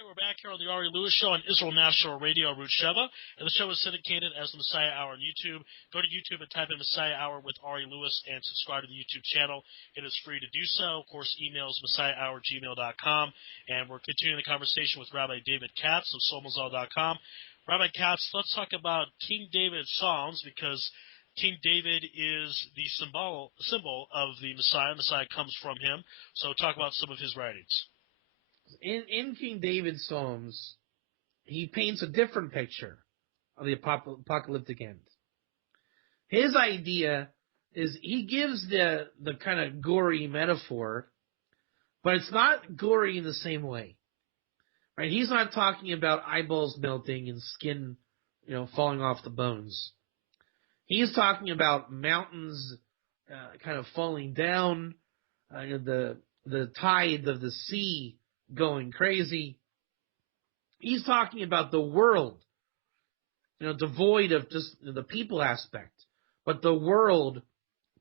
right, we're back here on the Ari Lewis Show on Israel National Radio, Root Sheva, and the show is syndicated as the Messiah Hour on YouTube. Go to YouTube and type in Messiah Hour with Ari Lewis and subscribe to the YouTube channel. It is free to do so. Of course, email is messiahhour@gmail.com, and we're continuing the conversation with Rabbi David Katz of Somazal.com. Rabbi Katz, let's talk about King David's Psalms, because King David is the symbol of the Messiah. Messiah comes from him. So talk about some of his writings. In King David's Psalms, he paints a different picture of the apocalyptic end. His idea is he gives the kind of gory metaphor, but it's not gory in the same way. Right? He's not talking about eyeballs melting and skin, falling off the bones. He's talking about mountains kind of falling down, the tide of the sea going crazy. He's talking about the world, devoid of just the people aspect, but the world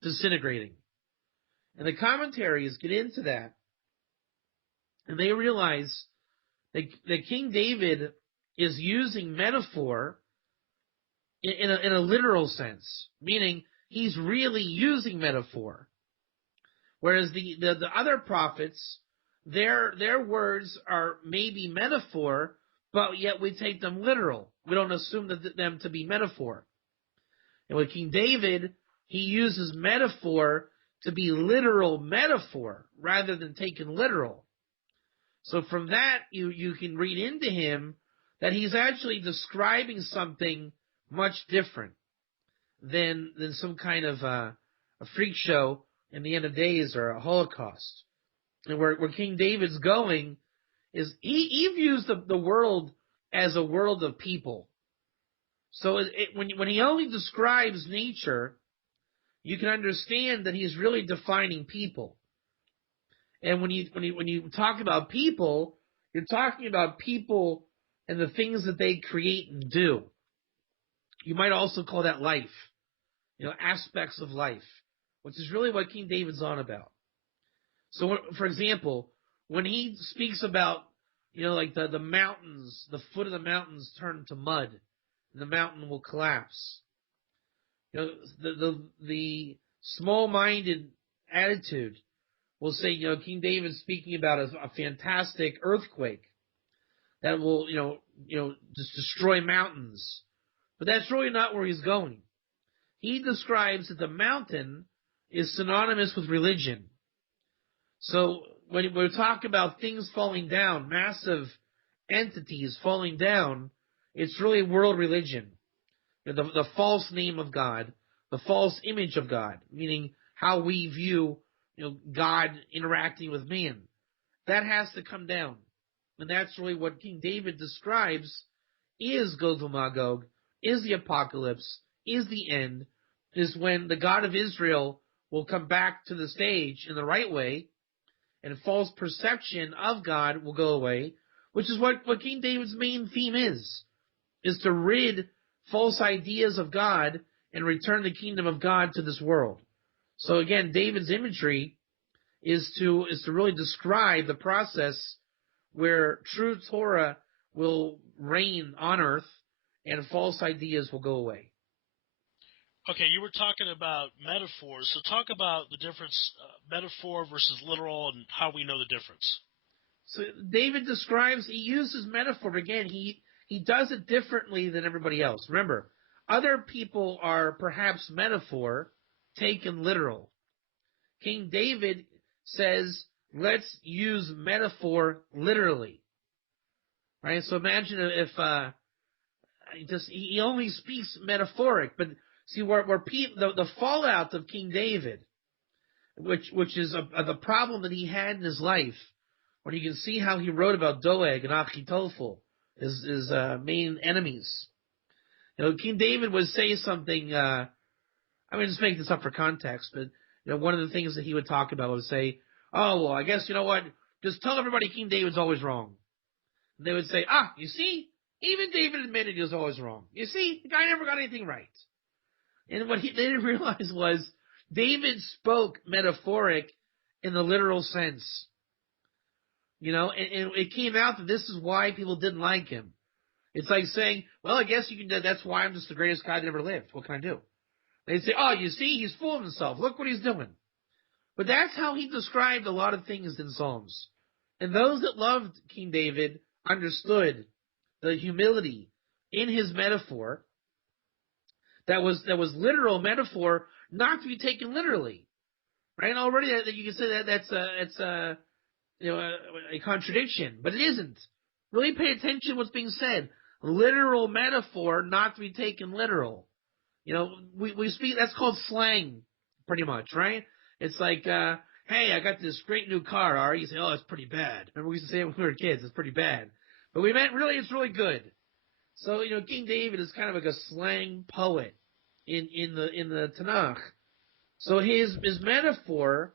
disintegrating. And the commentaries get into that, and they realize that King David is using metaphor in a literal sense, meaning he's really using metaphor. Whereas the other prophets, their words are maybe metaphor, but yet we take them literal. We don't assume them to be metaphor. And with King David, he uses metaphor to be literal metaphor rather than taken literal. So from that, you can read into him that he's actually describing something much different than some kind of a freak show in the end of days or a Holocaust. And where King David's going is he views the world as a world of people. So when he only describes nature, you can understand that he's really defining people. And when you talk about people, you're talking about people and the things that they create and do. You might also call that life, aspects of life, which is really what King David's on about. So, for example, when he speaks about, like the mountains, the foot of the mountains turn to mud, and the mountain will collapse. The small-minded attitude will say, King David's speaking about a fantastic earthquake that will, just destroy mountains. But that's really not where he's going. He describes that the mountain is synonymous with religion. So when we talk about things falling down, massive entities falling down, it's really world religion. The false name of God, the false image of God, meaning how we view God interacting with man. That has to come down. And that's really what King David describes is Gog HaMagog, is the apocalypse, is the end, is when the God of Israel will come back to the stage in the right way, and false perception of God will go away, which is what King David's main theme is to rid false ideas of God and return the kingdom of God to this world. So again, David's imagery is to really describe the process where true Torah will reign on earth and false ideas will go away. Okay, you were talking about metaphors, so talk about the difference, metaphor versus literal, and how we know the difference. So David describes, he uses metaphor, but again, he does it differently than everybody else. Remember, other people are perhaps metaphor taken literal. King David says, let's use metaphor literally. Right? So imagine if he only speaks metaphoric, but see where the fallout of King David, which is the problem that he had in his life, when you can see how he wrote about Doeg and Achitophel, his main enemies. King David would say something. I'm going to just make this up for context, but one of the things that he would talk about was say, "Oh well, I guess what? Just tell everybody King David's always wrong." And they would say, you see, even David admitted he was always wrong. You see, the guy never got anything right. And what they didn't realize was David spoke metaphoric in the literal sense. And it came out that this is why people didn't like him. It's like saying, well, I guess you can. That's why I'm just the greatest guy that ever lived. What can I do? They say, oh, you see, he's full of himself. Look what he's doing. But that's how he described a lot of things in Psalms. And those that loved King David understood the humility in his metaphor. That was literal metaphor, not to be taken literally, right? And already that you can say that's a contradiction, but it isn't. Really pay attention to what's being said. Literal metaphor, not to be taken literal. We speak, that's called slang, pretty much, right? It's like, hey, I got this great new car, Ari. You say, oh, it's pretty bad. Remember we used to say it when we were kids, it's pretty bad. But we meant, really, it's really good. So, King David is kind of like a slang poet in the Tanakh. So his metaphor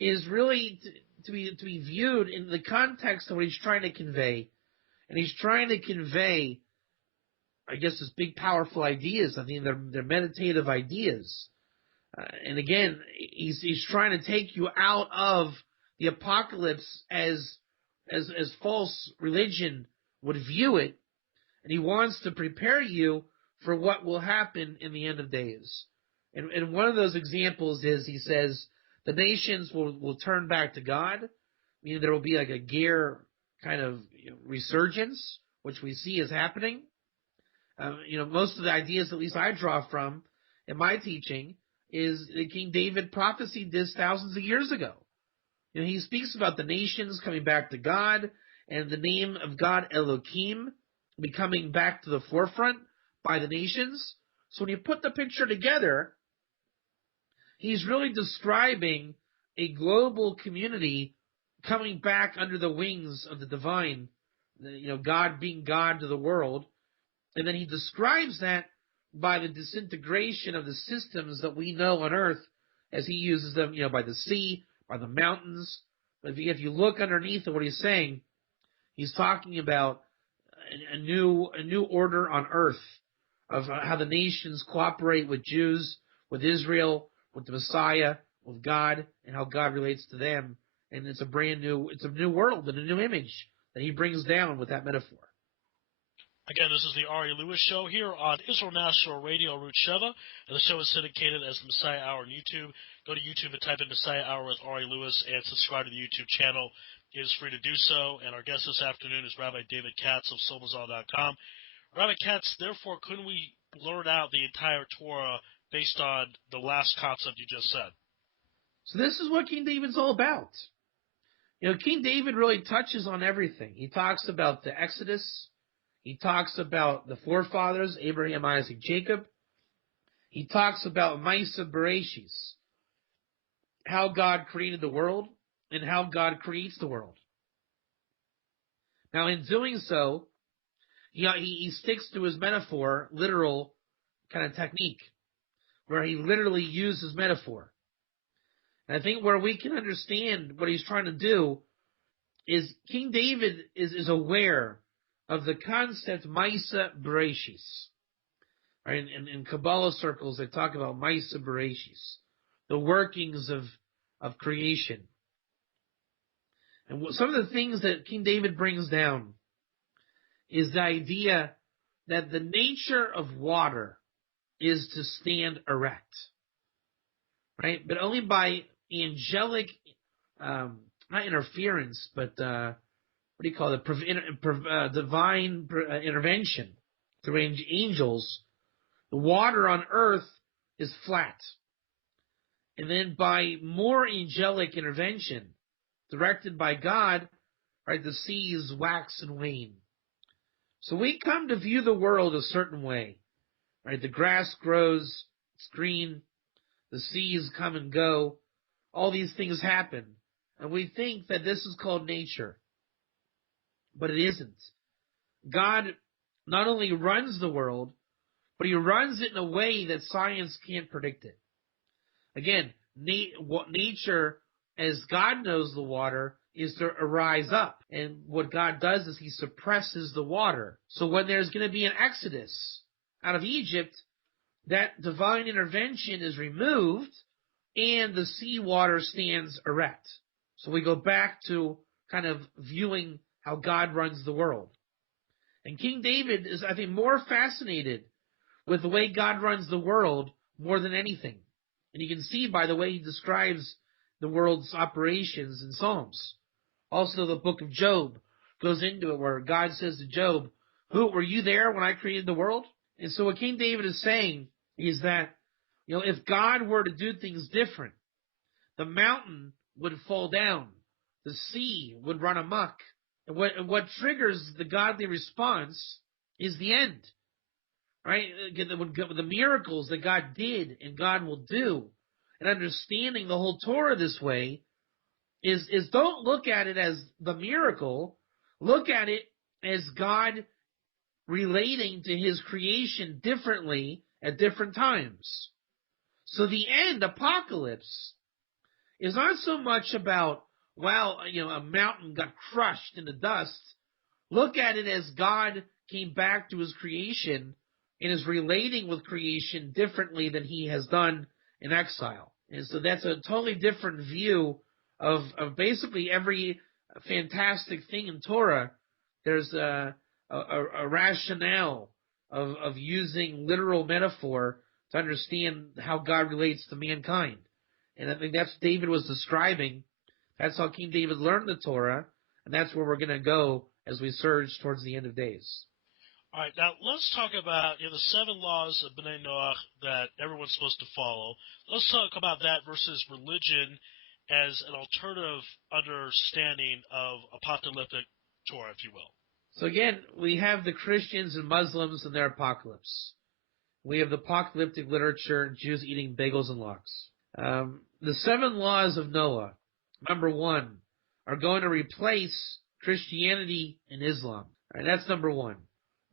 is really to be viewed in the context of what he's trying to convey. And he's trying to convey, I guess, his big, powerful ideas. I mean, they're meditative ideas. And again, he's trying to take you out of the apocalypse as false religion would view it, and he wants to prepare you for what will happen in the end of days. And one of those examples is, he says, the nations will turn back to God, meaning there will be like a Ger kind of resurgence, which we see is happening. Most of the ideas, at least I draw from in my teaching, is that King David prophesied this thousands of years ago. He speaks about the nations coming back to God, and the name of God, Elohim, becoming back to the forefront by the nations. So when you put the picture together, he's really describing a global community coming back under the wings of the divine, God being God to the world. And then he describes that by the disintegration of the systems that we know on earth, as he uses them, by the sea, by the mountains. But if you look underneath of what he's saying, he's talking about a new order on earth, of how the nations cooperate with Jews, with Israel, with the Messiah, with God, and how God relates to them. And it's a new world and a new image that he brings down with that metaphor. Again, this is the Ari Lewis Show here on Israel National Radio, Route Sheva, and the show is syndicated as the Messiah Hour on YouTube. Go to YouTube and type in Messiah Hour with Ari Lewis and subscribe to the YouTube channel. It is free to do so, and our guest this afternoon is Rabbi David Katz of Sobazal.com. Rabbi Katz, therefore, couldn't we blurt out the entire Torah based on the last concept you just said? So this is what King David's all about. King David really touches on everything. He talks about the Exodus. He talks about the forefathers, Abraham, Isaac, Jacob. He talks about Maisa Bereshis, how God created the world and how God creates the world. Now, in doing so, he sticks to his metaphor, literal kind of technique, where he literally uses metaphor. And I think where we can understand what he's trying to do is King David is aware of the concept Maisa Bereshis. Right? In Kabbalah circles, they talk about Maisa Bereshis, the workings of creation. And some of the things that King David brings down is the idea that the nature of water is to stand erect. Right? But only by angelic, not interference, but what do you call it? Divine intervention through angels. The water on earth is flat. And then by more angelic intervention, directed by God, right, the seas wax and wane. So we come to view the world a certain way. Right? The grass grows, it's green, the seas come and go, all these things happen. And we think that this is called nature. But it isn't. God not only runs the world, but he runs it in a way that science can't predict it. Again, nature, as God knows the water, is to arise up. And what God does is he suppresses the water. So when there's going to be an exodus out of Egypt, that divine intervention is removed and the seawater stands erect. So we go back to kind of viewing how God runs the world. And King David is, I think, more fascinated with the way God runs the world more than anything. And you can see by the way he describes the world's operations in Psalms. Also, the book of Job goes into it where God says to Job, were you there when I created the world? And so what King David is saying is that, if God were to do things different, the mountain would fall down, the sea would run amok. And what triggers the godly response is the end, right? The miracles that God did and God will do, and understanding the whole Torah this way is don't look at it as the miracle, look at it as God relating to his creation differently at different times. So the end, apocalypse, is not so much about, a mountain got crushed into dust. Look at it as God came back to his creation and is relating with creation differently than he has done in exile. And so that's a totally different view of basically every fantastic thing in Torah. There's a rationale of using literal metaphor to understand how God relates to mankind. And I think that's what David was describing. That's how King David learned the Torah, and that's where we're going to go as we surge towards the end of days. All right, now let's talk about the 7 laws of Bnei Noach that everyone's supposed to follow. Let's talk about that versus religion as an alternative understanding of apocalyptic Torah, if you will. So again, we have the Christians and Muslims and their apocalypse. We have the apocalyptic literature, Jews eating bagels and lox. The 7 laws of Noah, number 1, are going to replace Christianity and Islam. All right, that's number 1.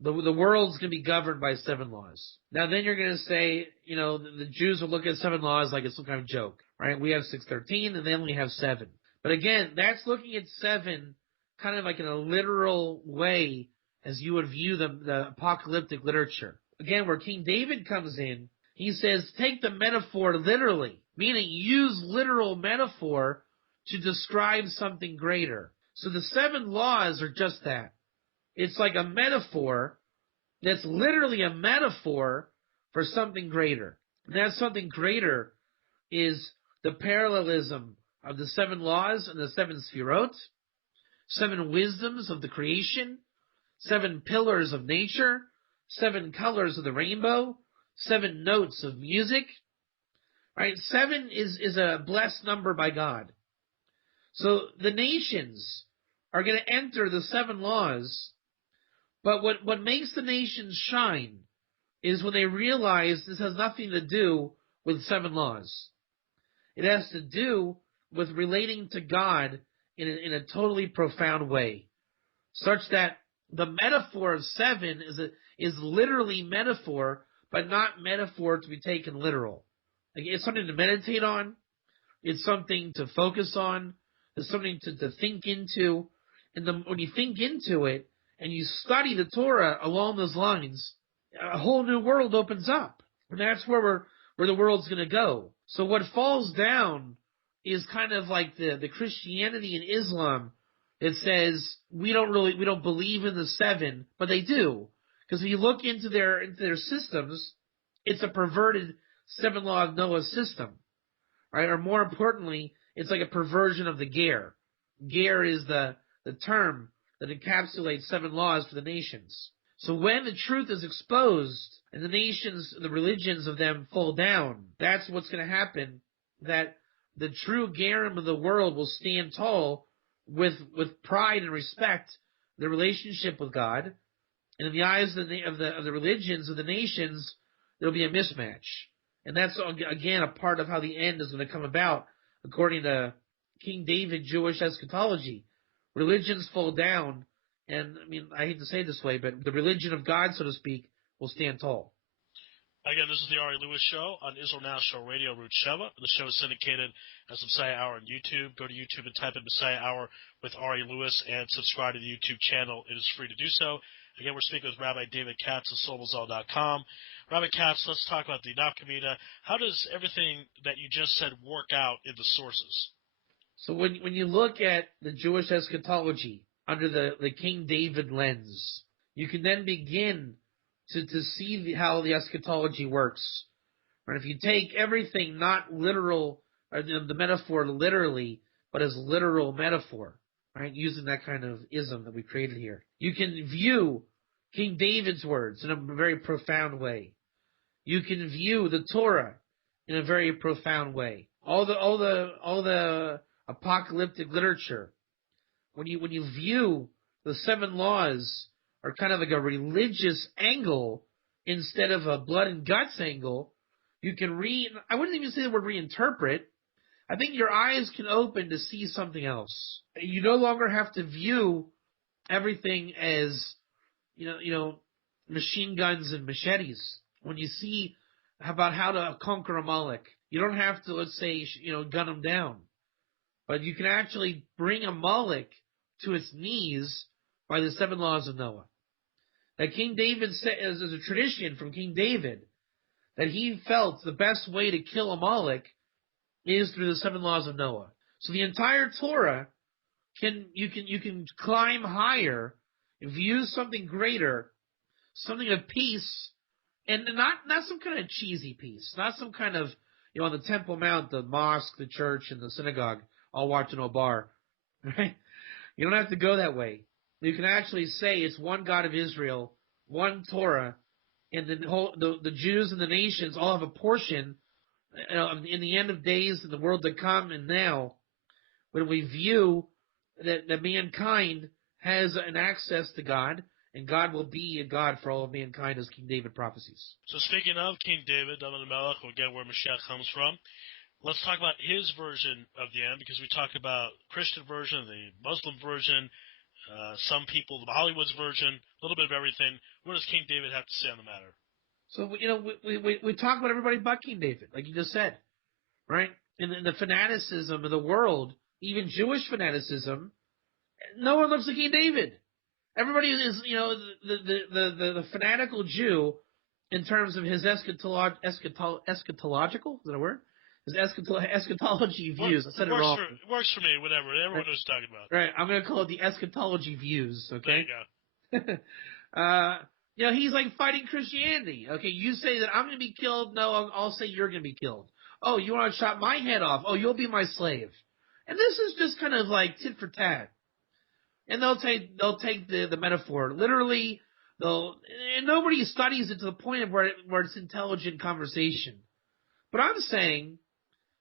The world's going to be governed by 7 laws. Now then you're going to say, the Jews will look at 7 laws like it's some kind of joke, right? We have 613 and then we have 7. But again, that's looking at 7 kind of like in a literal way as you would view the apocalyptic literature. Again, where King David comes in, he says, take the metaphor literally, meaning use literal metaphor to describe something greater. So the 7 laws are just that. It's like a metaphor that's literally a metaphor for something greater. And that something greater is the parallelism of the 7 laws and the 7 sefirot, 7 wisdoms of the creation, 7 pillars of nature, 7 colors of the rainbow, 7 notes of music. Right? 7 is a blessed number by God. So the nations are going to enter the 7 laws, but what makes the nations shine is when they realize this has nothing to do with 7 laws. It has to do with relating to God in a totally profound way, such that the metaphor of 7 is literally metaphor, but not metaphor to be taken literal. Like, it's something to meditate on. It's something to focus on. It's something to think into. And when you think into it and you study the Torah along those lines, a whole new world opens up. And that's where the world's going to go. So what falls down is kind of like the Christianity and Islam that says we don't believe in the 7, but they do. Because if you look into their systems, it's a perverted 7 law of Noah system, right? Or more importantly, it's like a perversion of the Ger. Ger is the term that encapsulates 7 laws for the nations. So when the truth is exposed and the nations, the religions of them fall down, that's what's going to happen. That the true Gerim of the world will stand tall with pride and respect the relationship with God, and in the eyes of the religions of the nations, there'll be a mismatch, and that's again a part of how the end is going to come about, according to King David Jewish eschatology. Religions fall down, and I hate to say it this way, but the religion of God, so to speak, will stand tall. Again, this is the Ari Lewis Show on Israel National Radio, Route Sheva. The show is syndicated as Messiah Hour on YouTube. Go to YouTube and type in Messiah Hour with Ari Lewis and subscribe to the YouTube channel. It is free to do so. Again, we're speaking with Rabbi David Katz of SoulMazal.com. Rabbi Katz, let's talk about the Nafkamina. How does everything that you just said work out in the sources? So when you look at the Jewish eschatology under the King David lens, you can then begin to see how the eschatology works. Right? If you take everything not literal, or the metaphor literally, but as literal metaphor, right, using that kind of ism that we created here, you can view King David's words in a very profound way. You can view the Torah in a very profound way. All the apocalyptic literature, when you view the seven laws are kind of like a religious angle instead of a blood and guts angle, you can I wouldn't even say the word reinterpret. I think your eyes can open to see something else. You no longer have to view everything as, machine guns and machetes. When you see about how to conquer Amalek, you don't have to, let's say, gun them down. But you can actually bring Amalek to its knees by the seven laws of Noah. That King David said, as a tradition from King David, that he felt the best way to kill Amalek is through the seven laws of Noah. So the entire Torah you can climb higher, view something greater, something of peace, and not some kind of cheesy peace, not some kind of, on the Temple Mount, the mosque, the church, and the synagogue, all watching a bar, right? You don't have to go that way. You can actually say it's one God of Israel, one Torah, and the Jews and the nations all have a portion in the end of days, in the world to come, and now, when we view that mankind has an access to God, and God will be a God for all of mankind, as King David prophesies. So speaking of King David, David Melech, we'll get where Mashiach comes from. Let's talk about his version of the end, because we talked about Christian version, the Muslim version, some people, the Hollywood's version, a little bit of everything. What does King David have to say on the matter? So, we talk about everybody but King David, like you just said, right? In the fanaticism of the world, even Jewish fanaticism, no one looks like King David. Everybody is, the fanatical Jew, in terms of his eschatological, is that a word? His eschatology views. I said it wrong. It works for me, whatever. Everyone knows what you're talking about. Right. I'm going to call it the eschatology views, okay? There you go. He's like fighting Christianity. Okay, you say that I'm going to be killed. No, I'll say you're going to be killed. Oh, you want to chop my head off? Oh, you'll be my slave. And this is just kind of like tit for tat. And they'll take the metaphor literally. And nobody studies it to the point of where it's intelligent conversation. But I'm saying,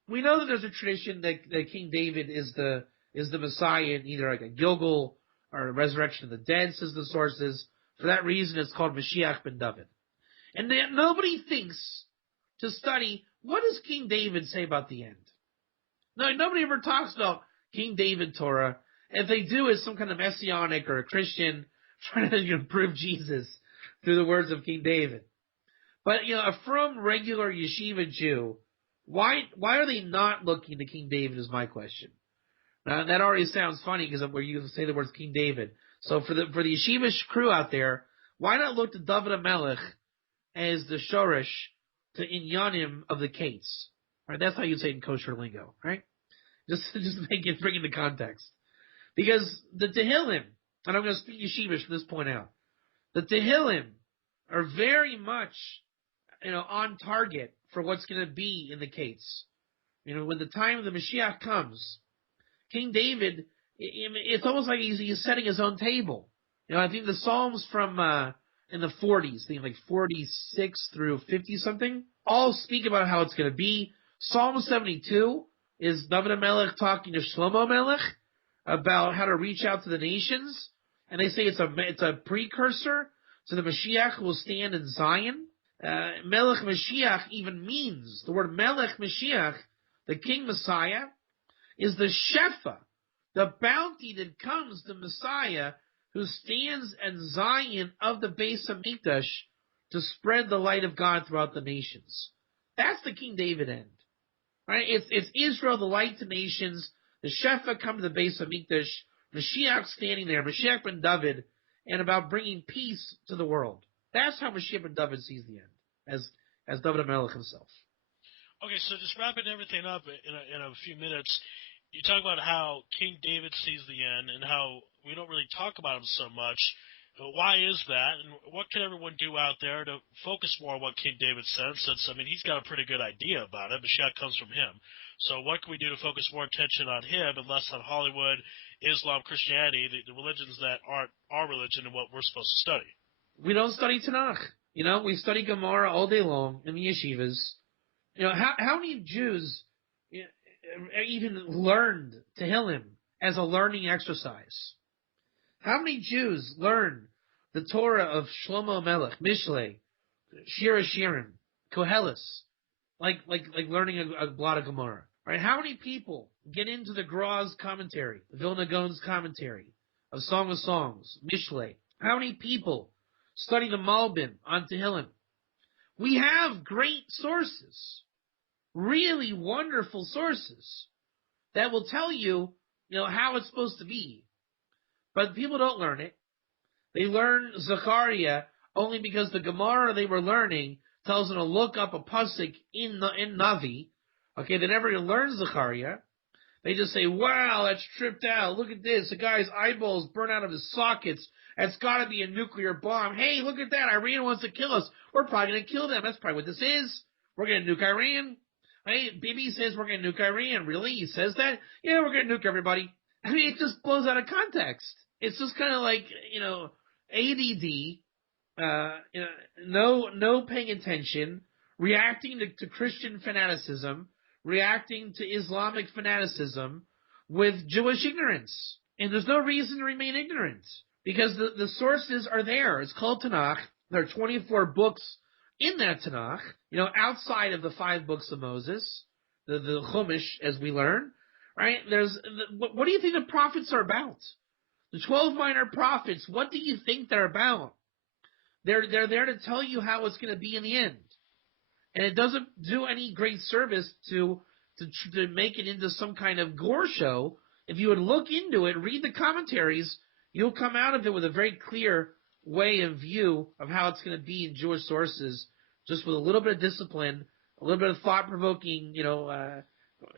we know that there's a tradition that King David is the Messiah in either like a Gilgal or a resurrection of the dead, says the sources. For that reason, it's called Mashiach ben David. And nobody thinks to study, what does King David say about the end? No, nobody ever talks about King David Torah. If they do, it's some kind of messianic or a Christian trying to prove Jesus through the words of King David. But, a from regular yeshiva Jew, why are they not looking to King David is my question. Now, that already sounds funny because where you say the words King David. So for the yeshiva crew out there, why not look to David HaMelech as the shorish to inyanim of the Kates? Right? That's how you say it in kosher lingo, right? Just bring in the context. Because the Tehillim, and I'm going to speak yeshivish from this point out, the Tehillim are very much, on target for what's going to be in the Kates. When the time of the Mashiach comes, King David, it's almost like he's setting his own table. I think the Psalms from in the 40s, like 46 through 50 something, all speak about how it's going to be. Psalm 72 is David HaMelech talking to Shlomo Melech about how to reach out to the nations, and they say it's a precursor to the Mashiach who will stand in Zion. Melech Mashiach even means, the word Melech Mashiach, the King Messiah, is the Shefa, the bounty that comes to Messiah who stands at Zion of the Beis HaMikdash to spread the light of God throughout the nations. That's the King David end. Right? It's Israel, the light to nations. The Shefa come to the Beis HaMikdash. Mashiach standing there, Mashiach ben David, and about bringing peace to the world. That's how Mashiach ben David sees the end, as David HaMelech himself. Okay, so just wrapping everything up in a few minutes, You talk about how King David sees the end and how we don't really talk about him so much. Why is that, and what can everyone do out there to focus more on what King David said, since, I mean, he's got a pretty good idea about it, but Mashiach comes from him. So what can we do to focus more attention on him and less on Hollywood, Islam, Christianity, the religions that aren't our religion and what we're supposed to study? We don't study Tanakh. We study Gemara all day long in the yeshivas. How many Jews even learned Tehillim as a learning exercise? How many Jews learn the Torah of Shlomo Melech, Mishlei, Shira Shirim, Koheles, like learning a blot of Gemara? Right? How many people get into the Gra's commentary, the Vilna Gaon's commentary of Song of Songs, Mishlei? How many people study the Malbim on Tehillim? We have great sources, really wonderful sources that will tell you, how it's supposed to be. But people don't learn it. They learn Zechariah only because the Gemara they were learning tells them to look up a pasuk in Navi. Okay, they never learn Zechariah. They just say, wow, that's tripped out. Look at this. The guy's eyeballs burn out of his sockets. That's got to be a nuclear bomb. Hey, look at that. Iran wants to kill us. We're probably going to kill them. That's probably what this is. We're going to nuke Iran. Hey, Bibi says we're going to nuke Iran. Really? He says that? Yeah, we're going to nuke everybody. I mean, it just blows out of context. It's just kind of like, ADD, no paying attention, reacting to Christian fanaticism, reacting to Islamic fanaticism with Jewish ignorance. And there's no reason to remain ignorant because the sources are there. It's called Tanakh. There are 24 books in that Tanakh, outside of the 5 books of Moses, the Chumash, as we learn, right? What do you think the prophets are about? The 12 minor prophets, what do you think they're about? They're there to tell you how it's going to be in the end. And it doesn't do any great service to make it into some kind of gore show. If you would look into it, read the commentaries, you'll come out of it with a very clear way of view of how it's going to be in Jewish sources, just with a little bit of discipline, a little bit of thought-provoking,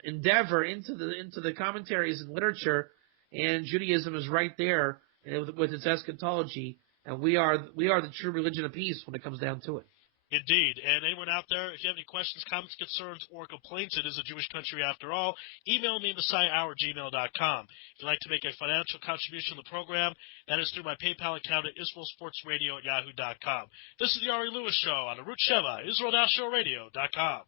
endeavor into the commentaries and literature. And Judaism is right there with its eschatology, and we are the true religion of peace when it comes down to it. Indeed. And anyone out there, if you have any questions, comments, concerns, or complaints, it is a Jewish country after all, email me, messiahhour@gmail.com. If you'd like to make a financial contribution to the program, that is through my PayPal account at israelsportsradio@yahoo.com. This is the Ari Lewis Show on the Root Sheva, IsraelNationalRadio.com.